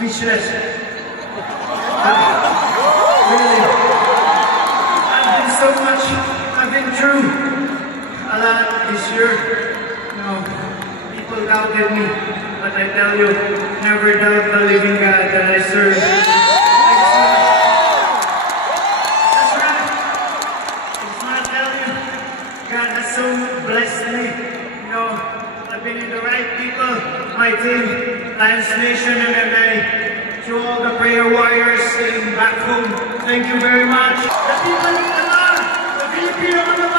speechless. Really, I've been through a lot this year. You know, people doubted me, but I tell you, never doubt the living God that I serve. That's right. I just want to tell you, God has so blessed me. You know, I've been in the right people, my team, Lions Nation MMA, to all the prayer warriors in back home. Thank you very much. The people of the Filipino